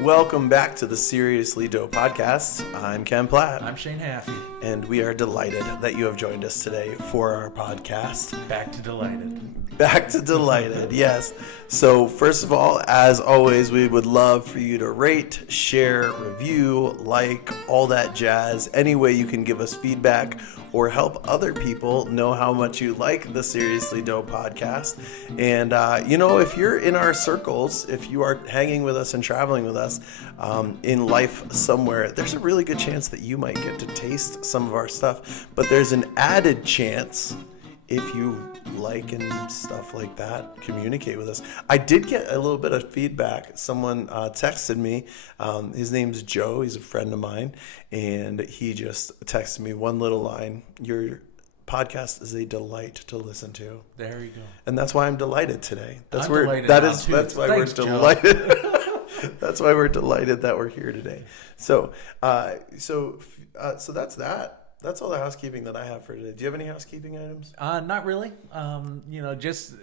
Welcome back to the Seriously Dope podcast. I'm Ken Platt. I'm Shane Haffey. And we are delighted that you have joined us today for our podcast. Back to delighted. Back to delighted, yes. So first of all, as always, we would love for you to rate, share, review, like, all that jazz. Any way you can give us feedback or help other people know how much you like the Seriously Dope podcast. And, if you're in our circles, if you are hanging with us and traveling with us in life somewhere, there's a really good chance that you might get to taste some of our stuff. But there's an added chance if you like and stuff like that, communicate with us. I did get a little bit of feedback. Someone texted me. His name's Joe. He's a friend of mine. And he just texted me one little line. Your podcast is a delight to listen to. There you go. And that's why I'm delighted today. That's I'm delighted now, too. That's why Thanks, we're Joe. delighted. That's why we're delighted that we're here today. So that's that. That's all the housekeeping that I have for today. Do you have any housekeeping items? Not really. Just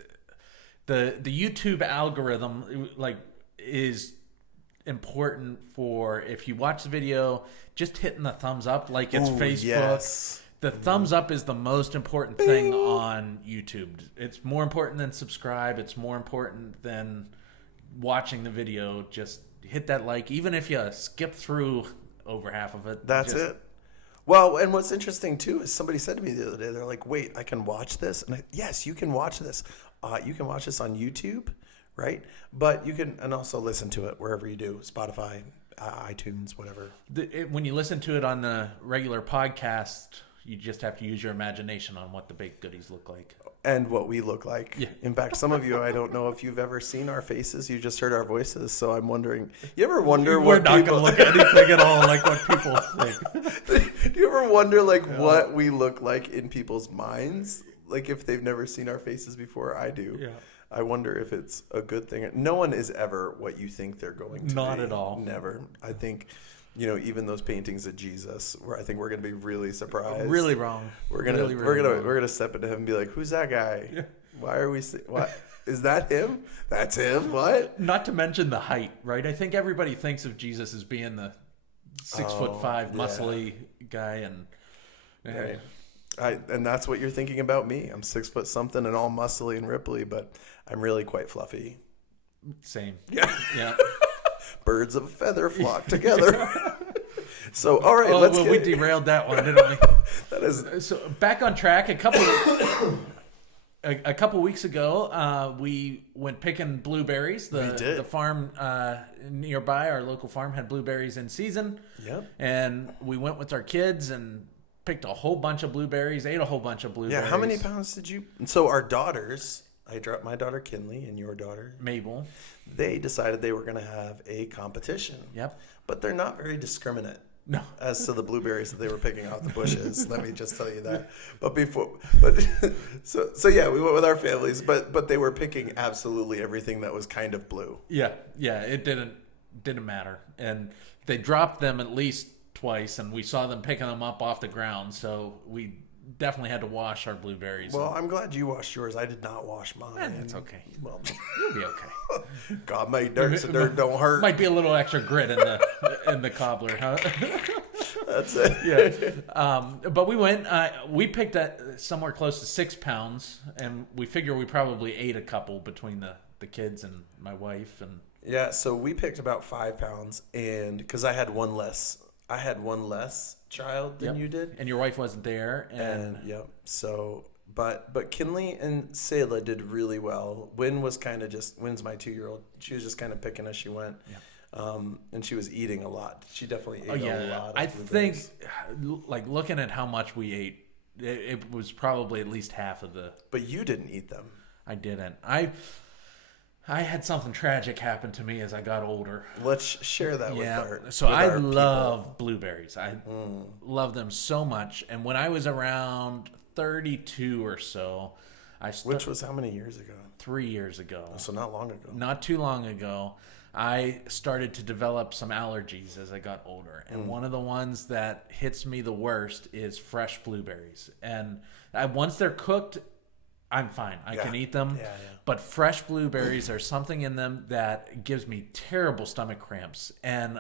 the YouTube algorithm is important for if you watch the video, just hitting the thumbs up like it's Facebook. Yes. The thumbs up is the most important thing on YouTube. It's more important than subscribe. It's more important than watching the video. Just hit that like, even if you skip through over half of it. That's it. Well, and what's interesting, too, is somebody said to me the other day, they're like, wait, I can watch this? And yes, you can watch this. You can watch this on YouTube, right? But you can, and also listen to it wherever you do, Spotify, iTunes, whatever. When you listen to it on the regular podcast, you just have to use your imagination on what the baked goodies look like. And what we look like. Yeah. In fact, some of you, I don't know if you've ever seen our faces. You just heard our voices. So I'm wondering, you ever wonder We're what not people... going to look at anything at all like what people think. Do you ever wonder what we look like in people's minds? Like if they've never seen our faces before? I do. Yeah. I wonder if it's a good thing. No one is ever what you think they're going to be. Not at all. Never. I think... even those paintings of Jesus, where I think we're gonna be really surprised. Really wrong. We're gonna step into him and be like, "Who's that guy? Yeah. Why are we? What is that him? That's him? What?" Not to mention the height, right? I think everybody thinks of Jesus as being the 6'5" muscly guy, and right. And that's what you're thinking about me. I'm 6 foot something and all muscly and ripply, but I'm really quite fluffy. Same. Yeah. Yeah. Birds of a feather flock together. So, all right, we derailed that one, didn't we? That is so back on track. A couple weeks ago, we went picking blueberries. We did. The farm nearby, our local farm, had blueberries in season. Yep. And we went with our kids and picked a whole bunch of blueberries. Ate a whole bunch of blueberries. Yeah. How many pounds did you? So our daughters. I dropped my daughter Kinley and your daughter Mabel. They decided they were going to have a competition. Yep. But they're not very discriminate. No. As to the blueberries that they were picking off the bushes. Let me just tell you that. So yeah, we went with our families, but they were picking absolutely everything that was kind of blue. Yeah. It didn't matter, and they dropped them at least twice, and we saw them picking them up off the ground. So we definitely had to wash our blueberries. Well, I'm glad you washed yours. I did not wash mine. It's okay. Well, You'll be okay. God made dirt, so dirt don't hurt. Might be a little extra grit in the cobbler, huh? That's it. Yeah. But we went. We picked that somewhere close to 6 pounds, and we figure we probably ate a couple between the kids and my wife. And yeah, so we picked about 5 pounds, and because I had one less child than you did, and your wife wasn't there. And yep. So, but Kinley and Selah did really well. Wynn's my 2-year-old. She was just kind of picking as she went. Yeah. And she was eating a lot. She definitely ate a lot. I think, looking at how much we ate, it was probably at least half of the. But you didn't eat them. I didn't. I had something tragic happen to me as I got older. Let's share that with our So I love blueberries. I love them so much. And when I was around 32 or so, which was how many years ago? 3 years ago. So not long ago. Not too long ago. I started to develop some allergies as I got older. And one of the ones that hits me the worst is fresh blueberries. And once they're cooked, I'm fine. I can Yeah. eat them. Yeah. But fresh blueberries, there's something in them that gives me terrible stomach cramps, and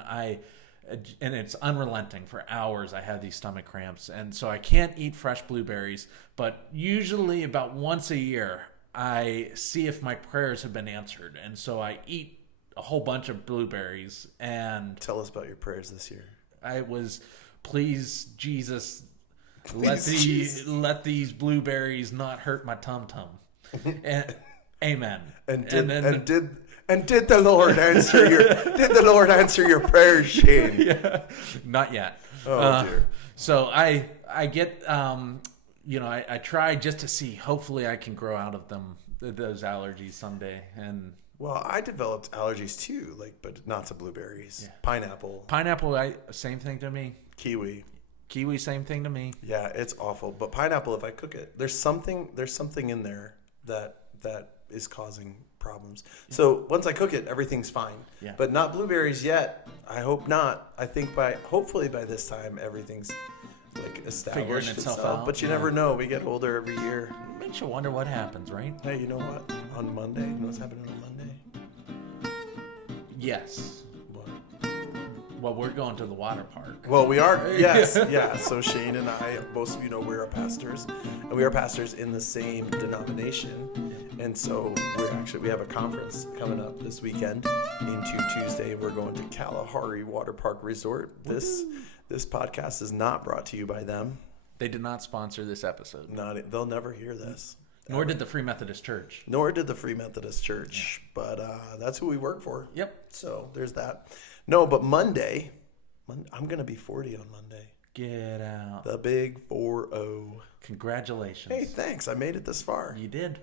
it's unrelenting for hours. I have these stomach cramps, and so I can't eat fresh blueberries. But usually, about once a year, I see if my prayers have been answered, and so I eat a whole bunch of blueberries. And Tell us about your prayers this year. I was, please Jesus, Please, let these blueberries not hurt my tum tum. And amen. And did the Lord answer your prayers, Shane? Yeah, not yet. Oh dear. So I get I try just to see. Hopefully, I can grow out of those allergies someday. And Well, I developed allergies too, but not to blueberries. Yeah. Pineapple, same thing to me. kiwi, Same thing to me. Yeah, it's awful. But pineapple, if I cook it, there's something in there that is causing problems. So once I cook it, everything's fine. Yeah. But not blueberries yet. I hope not. I think hopefully by this time everything's established Figuring itself out. But you never know. We get older every year. Makes you wonder what happens, right? Hey, you know what? On Monday, you know what's happening on Monday? Yes. What? Well, we're going to the water park. Well, we are. Yes, yeah. So Shane and I, most of you know, we are pastors, and we are pastors in the same denomination. And so we have a conference coming up this weekend into Tuesday. We're going to Kalahari Water Park Resort. This podcast is not brought to you by them. They did not sponsor this episode. They'll never hear this. Nor did the Free Methodist Church. But that's who we work for. Yep. So there's that. No, but Monday, I'm going to be 40 on Monday. Get out. The big 4-0. Congratulations. Hey, thanks. I made it this far. You did.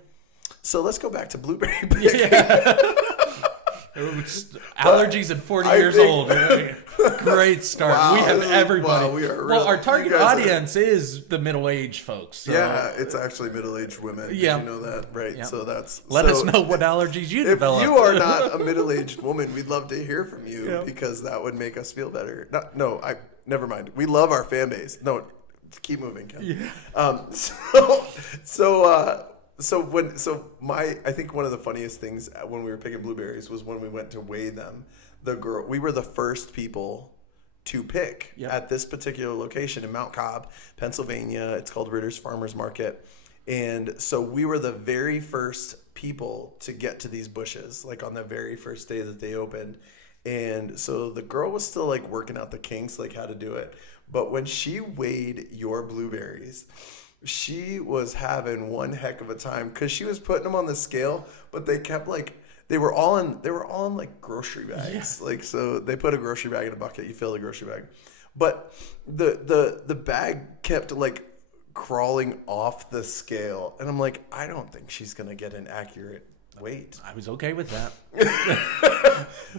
So let's go back to blueberry picking. Yeah. Allergies at 40 years old. Great start. Wow, we have everybody. wow, we are well, our really- target you guys are- audience is the middle-aged folks. So Yeah, it's actually middle-aged women. Yeah. Did you know that? Right. Yeah. So that's... Let so us know what allergies you If developed. you are not a middle-aged woman, we'd love to hear from you because that would make us feel better. Never mind. We love our fan base. No, keep moving, Ken. Yeah. I think one of the funniest things when we were picking blueberries was when we went to weigh them. We were the first people to pick at this particular location in Mount Cobb, Pennsylvania. It's called Ritter's Farmers Market. And so we were the very first people to get to these bushes, on the very first day that they opened. And so the girl was still working out the kinks, how to do it. But when she weighed your blueberries, she was having one heck of a time because she was putting them on the scale, but they kept they were all in grocery bags. Yeah. So they put a grocery bag in a bucket, you fill the grocery bag. But the bag kept crawling off the scale. And I'm I don't think she's going to get an accurate weight. I was okay with that.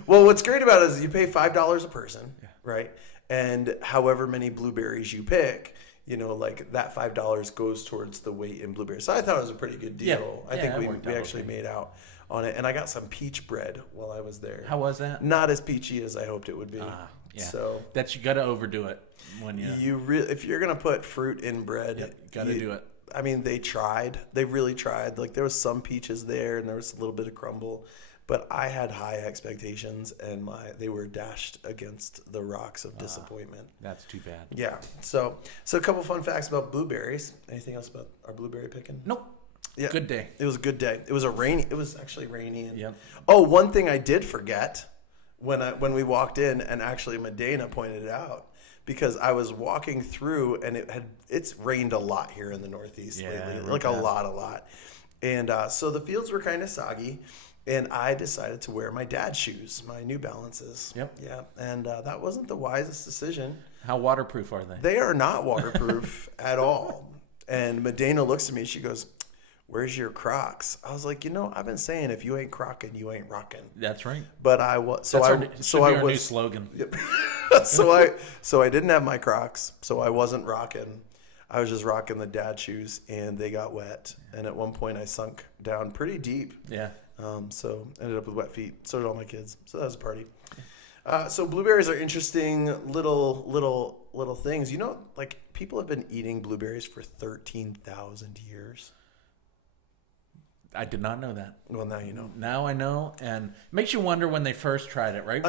Well, what's great about it is you pay $5 a person, right? And however many blueberries you pick, that $5 goes towards the weight in blueberries. So I thought it was a pretty good deal. Yeah. I think we worked out actually made out on it. And I got some peach bread while I was there. How was that? Not as peachy as I hoped it would be. Yeah. So you got to overdo it when if you're gonna put fruit in bread, got to do it. I mean, they tried. They really tried. There was some peaches there, and there was a little bit of crumble. But I had high expectations, and they were dashed against the rocks of disappointment. That's too bad. Yeah. So a couple fun facts about blueberries. Anything else about our blueberry picking? Nope. Yeah. Good day. It was a good day. It was actually rainy. And, Yep. Oh, one thing I did forget when we walked in, and actually Medina pointed it out, because I was walking through and it's rained a lot here in the Northeast lately, a lot. And so the fields were kind of soggy, and I decided to wear my dad's shoes, my New Balances. Yep. Yeah, and that wasn't the wisest decision. How waterproof are they? They are not waterproof at all. And Medina looks at me, she goes, "Where's your Crocs?" I was like, I've been saying if you ain't crocking, you ain't rocking. That's right. But I was Our new slogan. Yep. so I didn't have my Crocs, so I wasn't rocking. I was just rocking the dad shoes, and they got wet. And at one point, I sunk down pretty deep. Yeah. So ended up with wet feet. So did all my kids. So that was a party. So blueberries are interesting little things. People have been eating blueberries for 13,000 years. I did not know that. Well, now you know. Now I know, and it makes you wonder when they first tried it, right?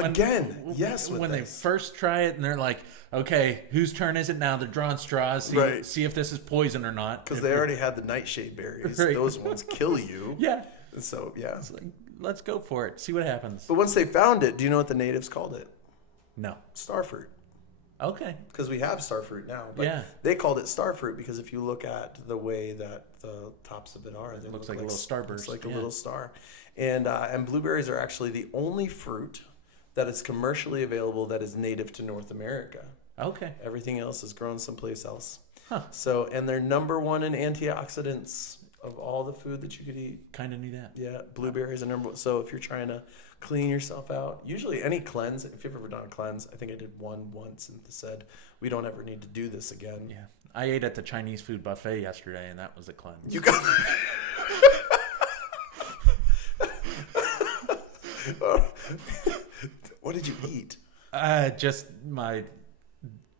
Yes. When they first try it, and they're like, "Okay, whose turn is it now?" They're drawing straws, see if this is poison or not. Because they already had the nightshade berries. Right. Those ones kill you. Yeah. So yeah. It's like, let's go for it. See what happens. But once they found it, do you know what the natives called it? No. Starfruit. Okay. Because we have starfruit now. But Yeah. they called it starfruit because if you look at the way that the tops of it are, they looks like a little starburst. Looks like a little star. And blueberries are actually the only fruit that is commercially available that is native to North America. Okay. Everything else is grown someplace else. Huh. So, and they're number one in antioxidants of all the food that you could eat. Kind of knew that. Yeah, blueberries are number one. So if you're trying to clean yourself out, usually any cleanse, if you've ever done a cleanse, I think I did one once and said, we don't ever need to do this again. Yeah. I ate at the Chinese food buffet yesterday, and that was a cleanse. You got... What did you eat? Just my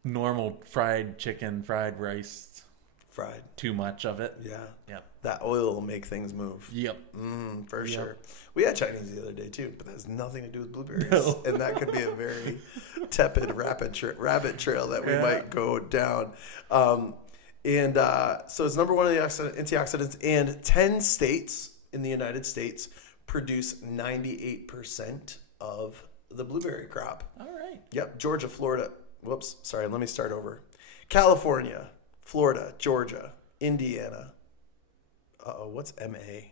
normal fried chicken, fried rice. Fried. Too much of it. Yeah. Yep. That oil will make things move. Yep. For sure. We had Chinese the other day too, but that has nothing to do with blueberries. No. And that could be a very tepid rabbit trail that we might go down. So it's number one in the antioxidants, and 10 states in the United States produce 98% of the blueberry crop. All right. Yep. Georgia, Florida. Whoops. Sorry. Let me start over. California, Florida, Georgia, Indiana. What's MA?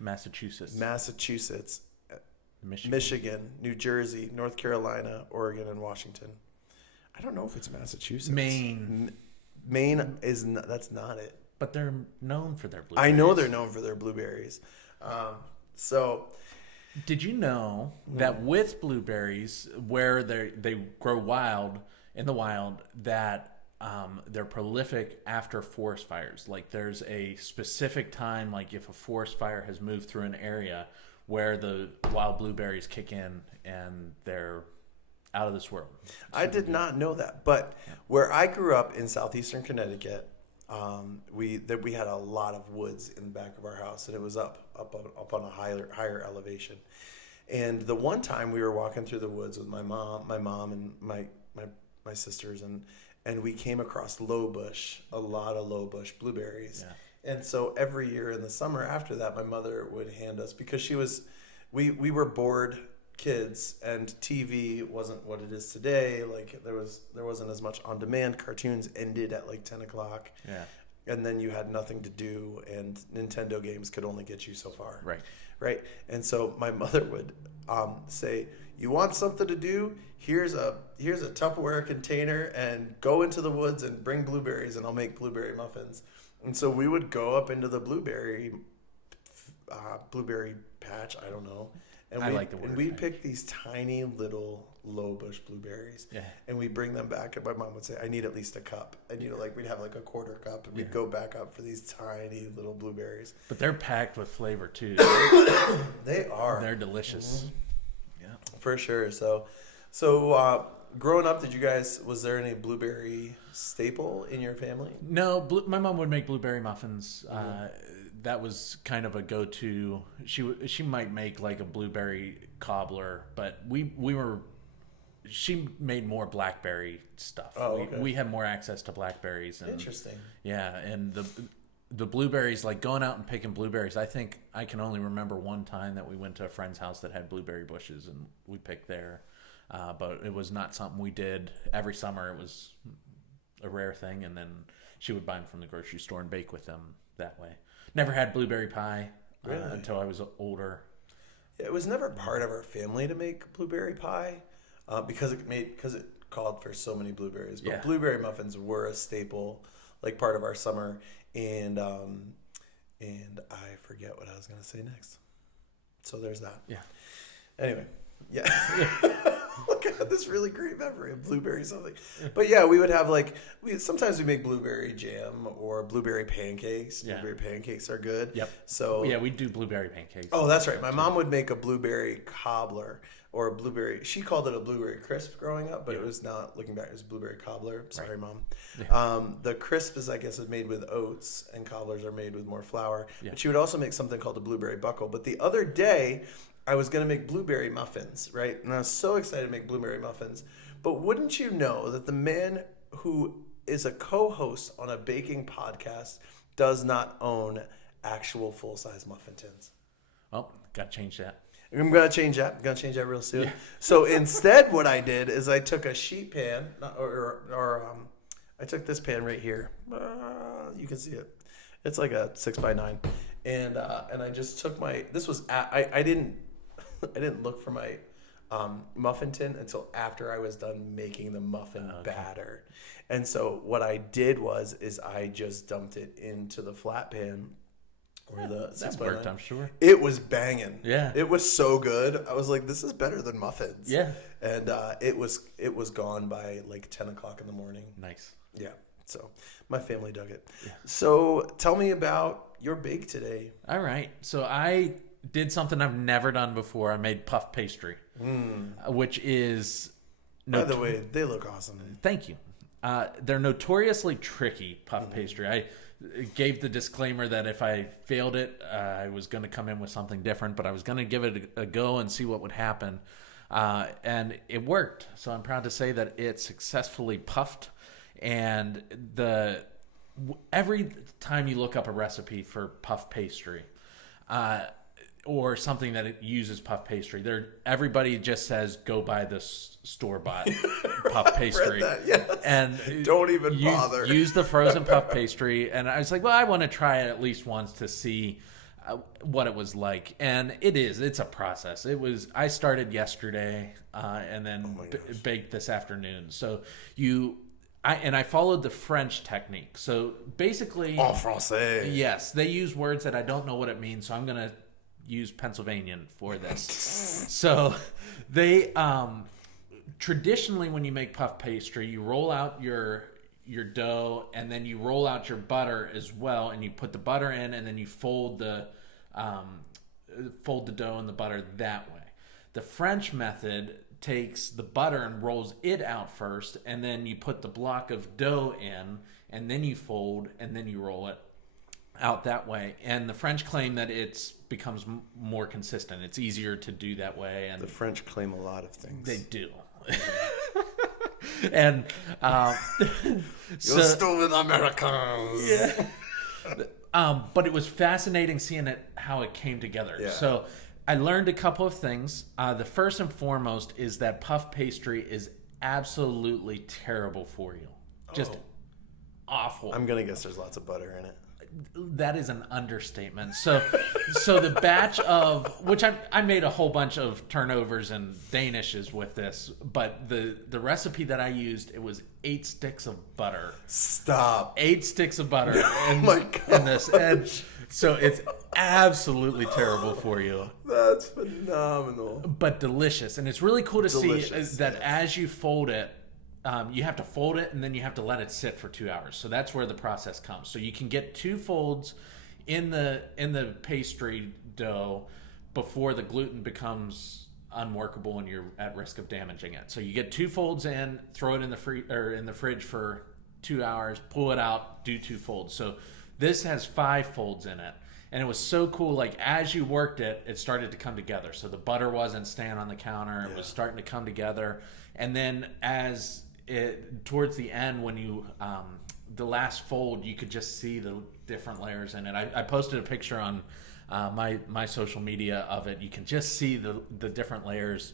Massachusetts, Michigan, New Jersey, North Carolina, Oregon, and Washington. I don't know if it's Massachusetts. Maine is not, that's not it. But they're known for their blueberries. I know they're known for their blueberries. Did you know that with blueberries, where they grow wild in the wild, that they're prolific after forest fires? Like there's a specific time, like if a forest fire has moved through an area, where the wild blueberries kick in and they're out of this world. I did not know that, but where I grew up in southeastern Connecticut, we had a lot of woods in the back of our house, and it was up on a higher elevation. And the one time we were walking through the woods with my mom and my sisters, and we came across a lot of low bush blueberries. Yeah. And so every year in the summer after that, my mother would hand us, because we were bored kids, and TV wasn't what it is today. Like there wasn't as much on demand. Cartoons ended at like 10 o'clock. Yeah. And then you had nothing to do, and Nintendo games could only get you so far. Right. And so my mother would say, "You want something to do? Here's a Tupperware container, and go into the woods and bring blueberries, and I'll make blueberry muffins." And so we would go up into the blueberry patch. I don't know. And we'd pick these tiny little low bush blueberries. Yeah. And we'd bring them back, and my mom would say, "I need at least a cup." And we'd have like a quarter cup, and we'd go back up for these tiny little blueberries. But they're packed with flavor too. They are. They're delicious. Mm-hmm. Yeah. For sure. So growing up, was there any blueberry staple in your family? No, my mom would make blueberry muffins. That was kind of a go-to. She might make like a blueberry cobbler, but she made more blackberry stuff. Oh, okay. We had more access to blackberries. And, interesting. Yeah, and the blueberries, like going out and picking blueberries, I think I can only remember one time that we went to a friend's house that had blueberry bushes, and we picked there. But it was not something we did every summer. It was a rare thing, and then she would buy them from the grocery store and bake with them that way. Never had blueberry pie until I was older. It was never part of our family to make blueberry pie because it called for so many blueberries. But blueberry muffins were a staple, like part of our summer. And I forget what I was going to say next. So there's that. Yeah. Anyway, yeah. Look, I had this really great memory of blueberry something. But yeah, we would have sometimes we make blueberry jam or blueberry pancakes. Yeah. Blueberry pancakes are good. Yep. So yeah, we do blueberry pancakes. Oh, that's right. My mom would make a blueberry cobbler. or a blueberry. She called it a blueberry crisp growing up, but it was not. Looking back, it was blueberry cobbler. Sorry, Mom. Yeah. The crisp is, I guess, is made with oats, and cobblers are made with more flour. Yeah. But she would also make something called a blueberry buckle. But the other day, I was going to make blueberry muffins, right? And I was so excited to make blueberry muffins. But wouldn't you know that the man who is a co-host on a baking podcast does not own actual full-size muffin tins? Oh, got to change that. I'm going to change that. I'm going to change that real soon. Yeah. So instead what I did is I took a sheet pan, I took this pan right here. You can see it. It's like a 6x9. And I just took I didn't look for my muffin tin until after I was done making the muffin batter. And so what I did is I just dumped it into the flat pan. Or the that worked, I'm sure. It was banging. Yeah. It was so good. I was like, this is better than muffins. Yeah. And it was gone by like 10 o'clock in the morning. Nice. Yeah. So my family dug it. Yeah. So tell me about your bake today. All right. So I did something I've never done before. I made puff pastry, which is... By the way, they look awesome. Thank you. They're notoriously tricky, puff pastry. I gave the disclaimer that if I failed it, I was going to come in with something different, but I was going to give it a go and see what would happen. And it worked. So I'm proud to say that it successfully puffed. And every time you look up a recipe for puff pastry, or something that it uses puff pastry, everybody just says go buy this store-bought puff pastry. Read that, yes. And don't even bother. Use the frozen puff pastry. And I was like, well, I want to try it at least once to see what it was like. And it's a process. I started yesterday and then baked this afternoon. So I followed the French technique. So basically, en français. Yes, they use words that I don't know what it means. So I'm gonna use Pennsylvanian for this. So they traditionally, when you make puff pastry, you roll out your dough and then you roll out your butter as well, and you put the butter in, and then you fold the dough and the butter that way. The French method takes the butter and rolls it out first, and then you put the block of dough in, and then you fold, and then you roll it out that way. And the French claim that it becomes more consistent. It's easier to do that way. And the French claim a lot of things. They do. And you're stupid Americans. Yeah. But it was fascinating seeing how it came together. Yeah. So I learned a couple of things. The first and foremost is that puff pastry is absolutely terrible for you. Just awful. I'm gonna guess there's lots of butter in it. That is an understatement. So the batch of which I made a whole bunch of turnovers and danishes with this, but the recipe that I used, it was 8 sticks of butter. Stop. 8 sticks of butter. Oh my God. In this, and so it's absolutely terrible for you. That's phenomenal. But delicious, and it's really cool to see that as you fold it. You have to fold it, and then you have to let it sit for 2 hours. So that's where the process comes. So you can get 2 folds in the pastry dough before the gluten becomes unworkable and you're at risk of damaging it. So you get 2 folds in, throw it in the fridge for 2 hours, pull it out, do 2 folds. So this has 5 folds in it. And it was so cool, like as you worked it, it started to come together. So the butter wasn't staying on the counter, it was starting to come together. And then towards the end, when you the last fold, you could just see the different layers in it. I posted a picture on my social media of it. You can just see the different layers,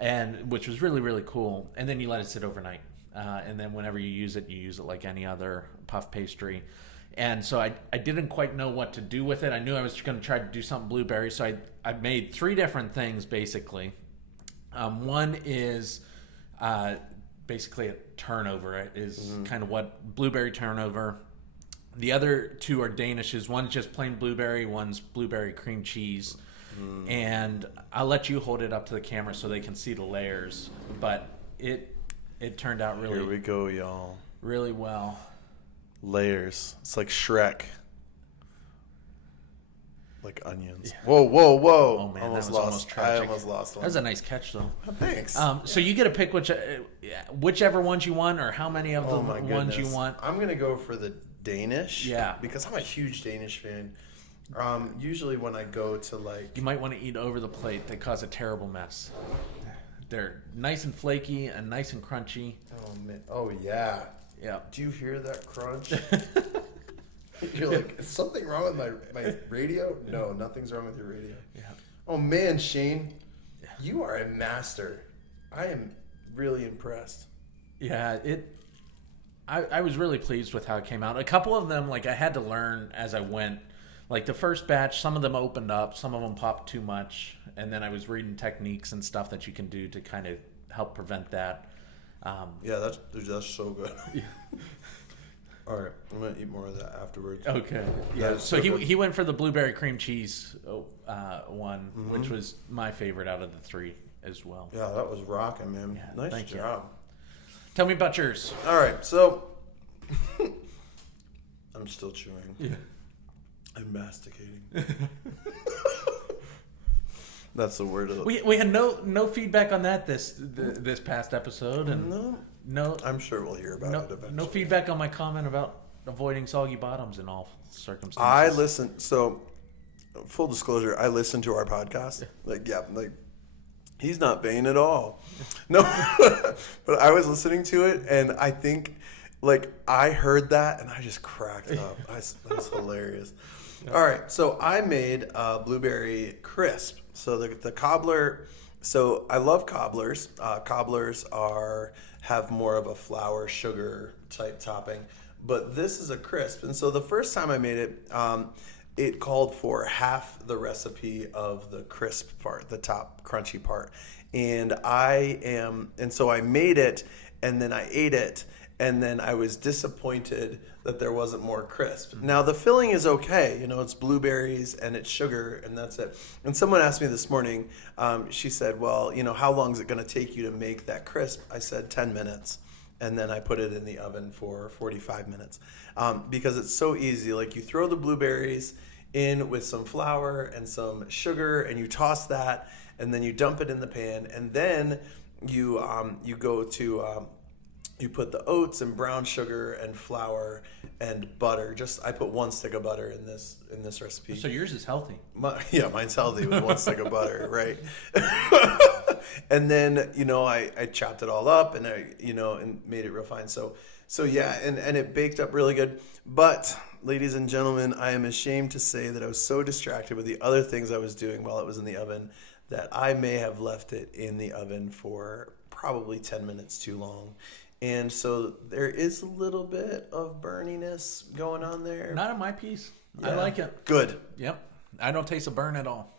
and which was really, really cool. And then you let it sit overnight, and then whenever you use it like any other puff pastry. And so I didn't quite know what to do with it. I knew I was going to try to do something blueberry, so I made 3 different things basically. One is basically a turnover. It is kind of what blueberry turnover. The other 2 are danishes. One's just plain blueberry. One's blueberry cream cheese. And I'll let you hold it up to the camera so they can see the layers. But it turned out really. Here we go, y'all. Really well. Layers. It's like Shrek. like onions. Whoa, whoa, whoa! Oh man, almost that was lost. almost tragic. I almost lost one. That was a nice catch, though. Oh, thanks. So you get to pick whichever ones you want, or how many of the Oh my ones you goodness. want. I'm gonna go for the Danish. Yeah. Because I'm a huge Danish fan. Usually when I go to like, You might want to eat over the plate. They cause a terrible mess. They're nice and flaky and nice and crunchy. oh man, oh yeah. Yeah. Do you hear that crunch? You're like, is something wrong with my radio? No, nothing's wrong with your radio. Yeah. Oh man, Shane, you are a master. I am really impressed. Yeah, I was really pleased with how it came out. A couple of them, like, I had to learn as I went. Like, the first batch, some of them opened up, some of them popped too much, and then I was reading techniques and stuff that you can do to kind of help prevent that. Yeah, that's so good. Yeah. All right, I'm gonna eat more of that afterwards. Okay. That Yeah. is So good. he went for the blueberry cream cheese one, which was my favorite out of the three as well. Yeah, that was rocking, man. Yeah, nice thank you. job. Tell me about yours. All right, so I'm still chewing. Yeah. I'm masticating. That's the word of the... We had no feedback on that this past episode, and no I'm sure we'll hear about it eventually. no feedback on my comment about avoiding soggy bottoms in all circumstances. I listen. So, full disclosure, I listen to our podcast. He's not vain at all. No, but I was listening to it, and I think, like, I heard that, and I just cracked up. That was hilarious. Yeah. All right, so I made a blueberry crisp. So the cobbler. So I love cobblers. Cobblers have more of a flour sugar type topping, but this is a crisp. And so the first time I made it, it called for half the recipe of the crisp part, the top crunchy part. And so I made it, and then I ate it, and then I was disappointed that there wasn't more crisp. Now the filling is okay, it's blueberries and it's sugar, and that's it. And someone asked me this morning, she said, well, how long is it gonna take you to make that crisp? I said 10 minutes. And then I put it in the oven for 45 minutes because it's so easy. Like, you throw the blueberries in with some flour and some sugar, and you toss that, and then you dump it in the pan, and then you go to you put the oats and brown sugar and flour and butter. I put 1 stick of butter in this recipe. So yours is healthy. Mine's healthy with 1 stick of butter, right? And then, I chopped it all up, and and made it real fine. So yeah, and it baked up really good. But, ladies and gentlemen, I am ashamed to say that I was so distracted with the other things I was doing while it was in the oven that I may have left it in the oven for probably 10 minutes too long. And so there is a little bit of burniness going on there. Not in my piece. Yeah. I like it. Good. Yep. I don't taste a burn at all.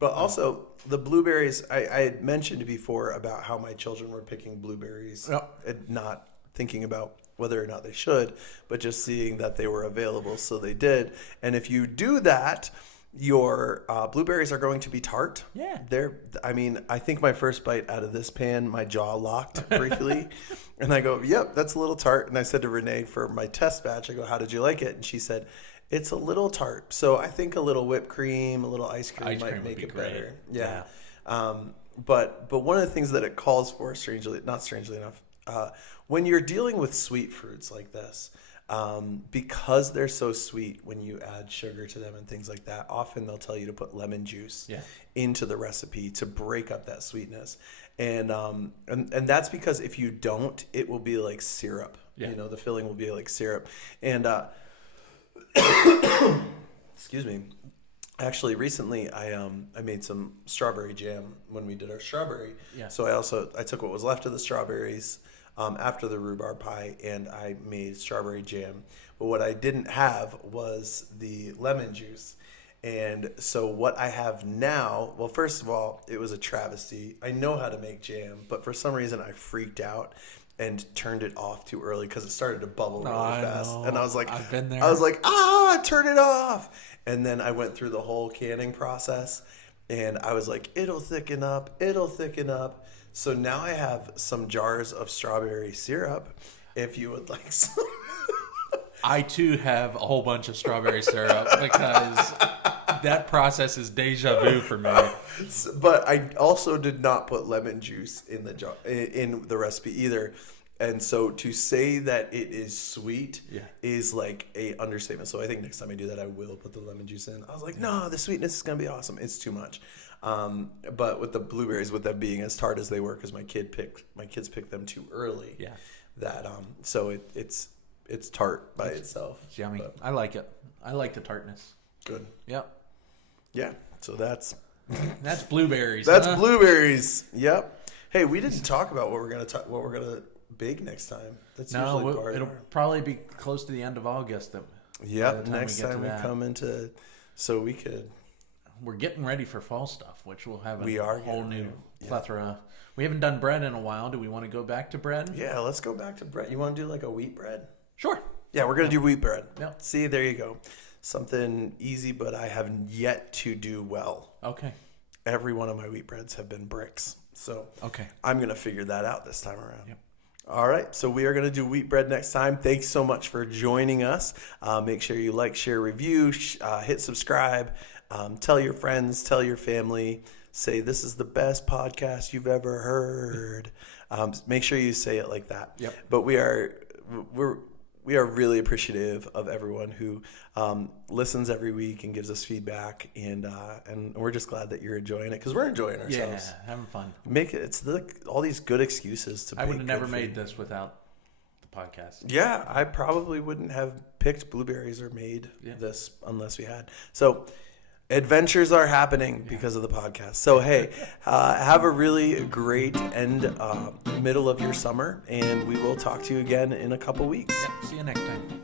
But also, the blueberries, I had mentioned before about how my children were picking blueberries and not thinking about whether or not they should, but just seeing that they were available, so they did. And if you do that, your blueberries are going to be tart. Yeah. I think my first bite out of this pan, my jaw locked briefly. And I go, yep, that's a little tart. And I said to Renee for my test batch, I go, how did you like it? And she said, it's a little tart. So I think a little whipped cream, a little ice cream might make it better. Yeah. But one of the things that it calls for, not strangely enough, when you're dealing with sweet fruits like this, because they're so sweet, when you add sugar to them and things like that, often they'll tell you to put lemon juice into the recipe to break up that sweetness. And that's because if you don't, it will be like syrup. Yeah. The filling will be like syrup. And excuse me. Actually, recently I made some strawberry jam when we did our strawberry. Yeah. So I took what was left of the strawberries after the rhubarb pie, and I made strawberry jam. But what I didn't have was the lemon juice. And so what I have now, well, first of all, it was a travesty. I know how to make jam, but for some reason I freaked out and turned it off too early because it started to bubble really fast. And I was like, I've been there. I was like, turn it off. And then I went through the whole canning process, and I was like, it'll thicken up. So now I have some jars of strawberry syrup if you would like some. I too have a whole bunch of strawberry syrup because That process is deja vu for me. But I also did not put lemon juice in the recipe either. And so to say that it is sweet is like a understatement. So I think next time I do that, I will put the lemon juice in. I was like, no, the sweetness is going to be awesome. It's too much. But with the blueberries, with them being as tart as they were, because my kids picked them too early. Yeah. That so it's tart by itself. It's yummy. But I like it. I like the tartness. good. Yep. Yeah. So that's blueberries. blueberries. Yep. Hey, we didn't talk about what we're gonna bake next time. That's usually part. It'll probably be close to the end of August. Yep. Next time we come into, so we could. We're getting ready for fall stuff, which will have a whole new plethora. We haven't done bread in a while. Do we want to go back to bread? Yeah, let's go back to bread. You want to do like a wheat bread? Sure. Yeah, we're gonna do wheat bread. Yeah. See, there you go. Something easy, but I have yet to do well. Okay. Every one of my wheat breads have been bricks. So okay, I'm going to figure that out this time around. Yep. All right. So we are going to do wheat bread next time. Thanks so much for joining us. Make sure you like, share, review, hit subscribe. Tell your friends, tell your family. Say, this is the best podcast you've ever heard. Make sure you say it like that. Yep. But we are really appreciative of everyone who listens every week and gives us feedback, and we're just glad that you're enjoying it, because we're enjoying ourselves. Yeah, having fun. All these good excuses to. I would have never made this without the podcast. Yeah, I probably wouldn't have picked blueberries or made this unless we had. So adventures are happening because of the podcast. So hey, have a really great middle of your summer, and we will talk to you again in a couple weeks. Yep. See you next time.